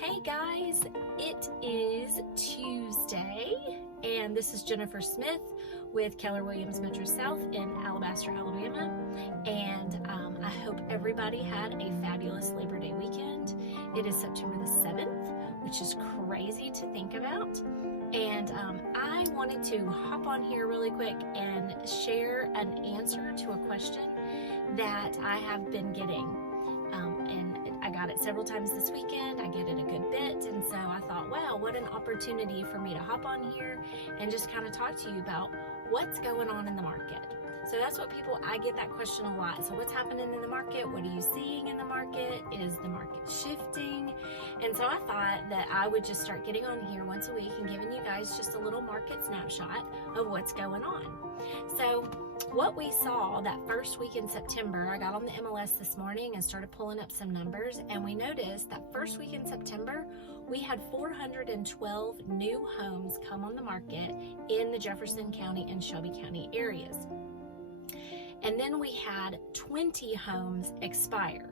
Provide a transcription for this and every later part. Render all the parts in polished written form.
Hey guys, it is Tuesday, and this is Jennifer Smith with Keller Williams Metro South in Alabaster, Alabama, and I hope everybody had a fabulous Labor Day weekend. It is September the 7th, which is crazy to think about, and I wanted to hop on here really quick and share an answer to a question that I have been getting. I got it several times this weekend. I get it a good bit, and so I thought, wow, what an opportunity for me to hop on here and just kind of talk to you about what's going on in the market. So that's what I get that question a lot. So what's happening in the market? What are you seeing in the market? Is the market shifting? And so I thought that I would just start getting on here once a week and giving you guys just a little market snapshot of what's going on. So what we saw that first week in September, I got on the MLS this morning and started pulling up some numbers, and we noticed that first week in September, we had 412 new homes come on the market in the Jefferson County and Shelby County areas. And then we had 20 homes expire.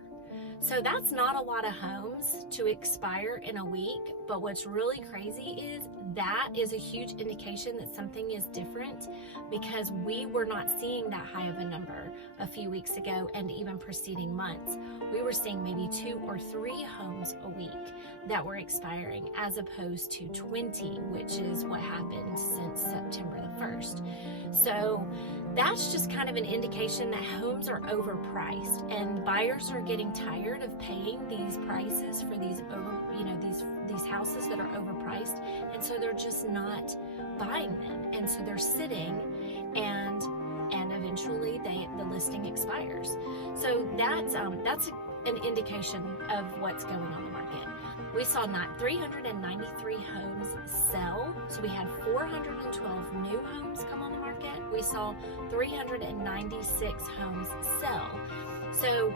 So that's not a lot of homes to expire in a week, but what's really crazy is that is a huge indication that something is different, because we were not seeing that high of a number a few weeks ago and even preceding months. We were seeing maybe 2 or 3 homes a week that were expiring, as opposed to 20, which is what happened since September the 1st. So that's just kind of an indication that homes are overpriced and buyers are getting tired of paying these prices for these houses that are overpriced, and so they're just not buying them, and so they're sitting, and eventually the listing expires. So that's an indication of what's going on in the market. We saw 393 homes sell, so we had 412 new homes come on the market. We saw 396 homes sell. So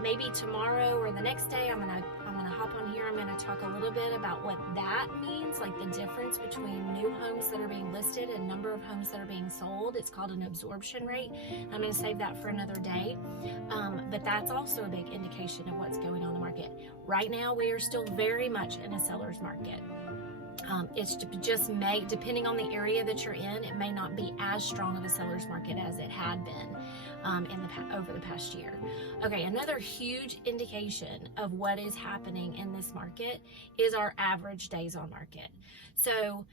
maybe tomorrow or the next day, I'm gonna hop on here. I'm gonna talk a little bit about what that means, like the difference between new homes that are being listed and number of homes that are being sold. It's called an absorption rate. I'm gonna save that for another day, but that's also a big indication of what's going on in the market. Right now, we are still very much in a seller's market. It's just depending on the area that you're in, it may not be as strong of a seller's market as it had been over the past year. Okay, another huge indication of what is happening in this market is our average days on market. So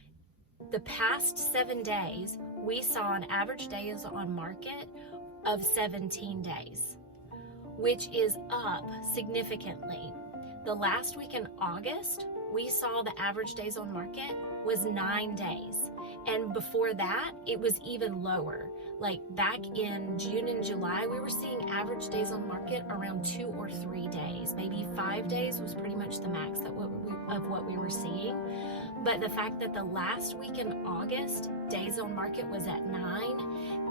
the past 7 days, we saw an average days on market of 17 days, which is up significantly. The last week in August, we saw the average days on market was 9 days. And before that, it was even lower. Like back in June and July, we were seeing average days on market around 2 or 3 days. Maybe 5 days was pretty much the max of what we were seeing. But the fact that the last week in August, days on market was at 9,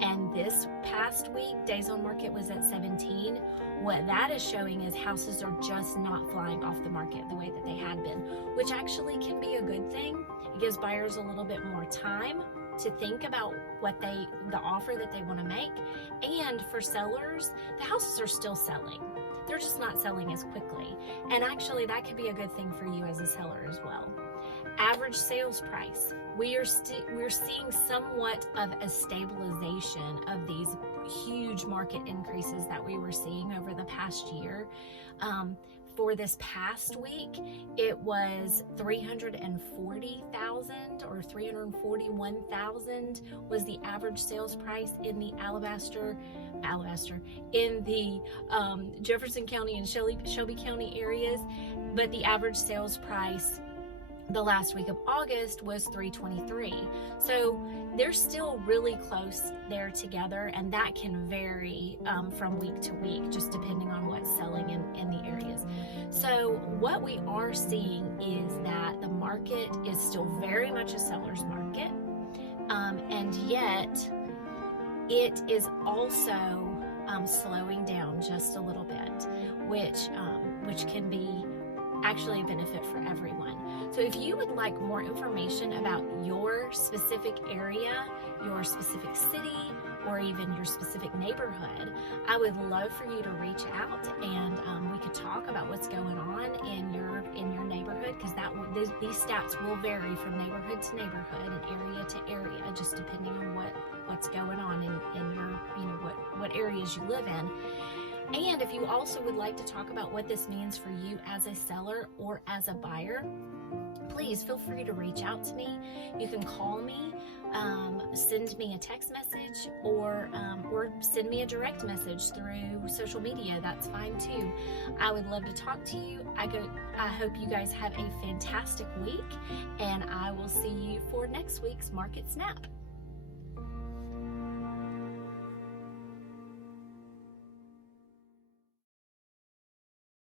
and this past week, days on market was at 17, what that is showing is houses are just not flying off the market the way that they had been, which actually can be a good thing. It gives buyers a little bit more time to think about the offer that they want to make. And for sellers, the houses are still selling. They're just not selling as quickly. And actually, that could be a good thing for you as a seller as well. Average sales price. We're seeing somewhat of a stabilization of these huge market increases that we were seeing over the past year. For this past week, it was 340,000 or 341,000 was the average sales price in the in the Jefferson County and Shelby County areas, but the average sales price the last week of August was 323. So they're still really close there together, and that can vary from week to week, just depending on what's selling in the areas. So what we are seeing is that the market is still very much a seller's market, and yet it is also slowing down just a little bit, which can be actually a benefit for everyone. So if you would like more information about your specific area, your specific city, or even your specific neighborhood, I would love for you to reach out, and we could talk about what's going on in your neighborhood, because these stats will vary from neighborhood to neighborhood and area to area, just depending on what's going on in your, what areas you live in. And if you also would like to talk about what this means for you as a seller or as a buyer, please feel free to reach out to me. You can call me, send me a text message, or send me a direct message through social media. That's fine too. I would love to talk to you. I hope you guys have a fantastic week, and I will see you for next week's Market Snap.